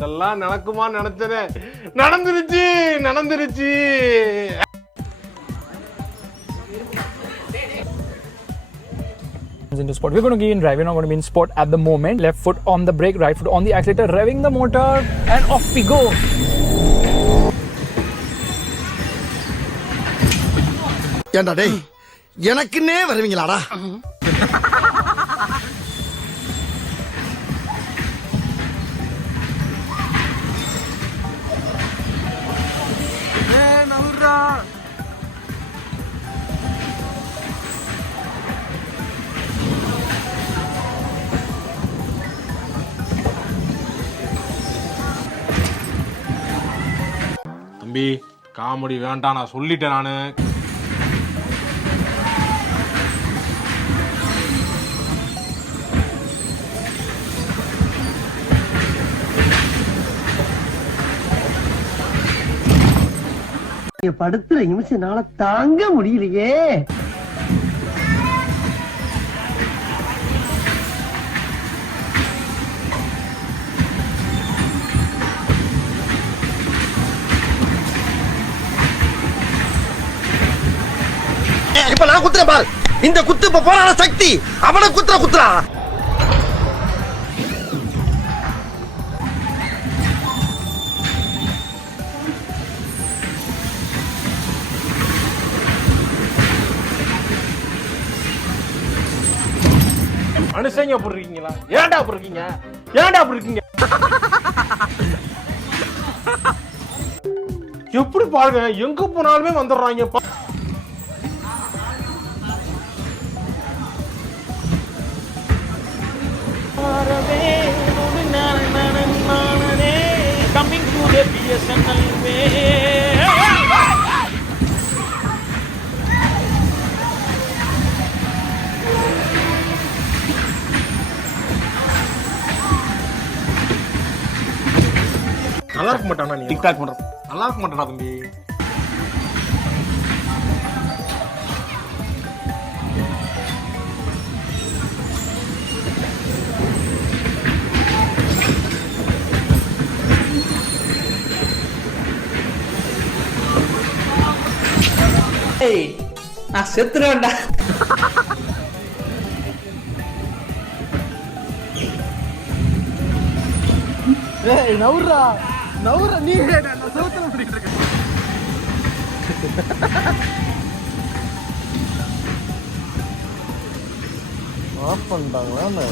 இதெல்லாம் நடக்குமா நினைச்சனே, நடந்துருச்சு. Into sport. We're going to be in drive. We're not going to be in sport at the moment. Left foot on the brake, right foot on the accelerator, revving the motor, and off we go. ஏண்டா டேய், எனக்குன்னே வருவீங்களாடா? நவுறா தம்பி, comedy வேண்டாம், நான் சொல்லிட்டேன். நானு படுத்துற நிமிஷம்னால தாங்க முடியலையே. இப்ப நான் குத்துறேன் பாரு. இந்த குத்து இப்ப போறான சக்தி அவனை குத்துறா. மனுஷங்க அப்படி இருக்கீங்களா? ஏன்டா அப்படி இருக்கீங்க? எப்படி பாருங்க, எங்க போனாலுமே வந்துடுறாங்க. Coming to the BSNL way. நல்லா இருக்க மாட்டானா? நீ டிக்டாக் பண்ற நல்லா இருக்க மாட்டானா தம்பி? நான் செத்துறேன்டா. நவுறா நீ ஆஃப் பண்ணிட்டாங்களா?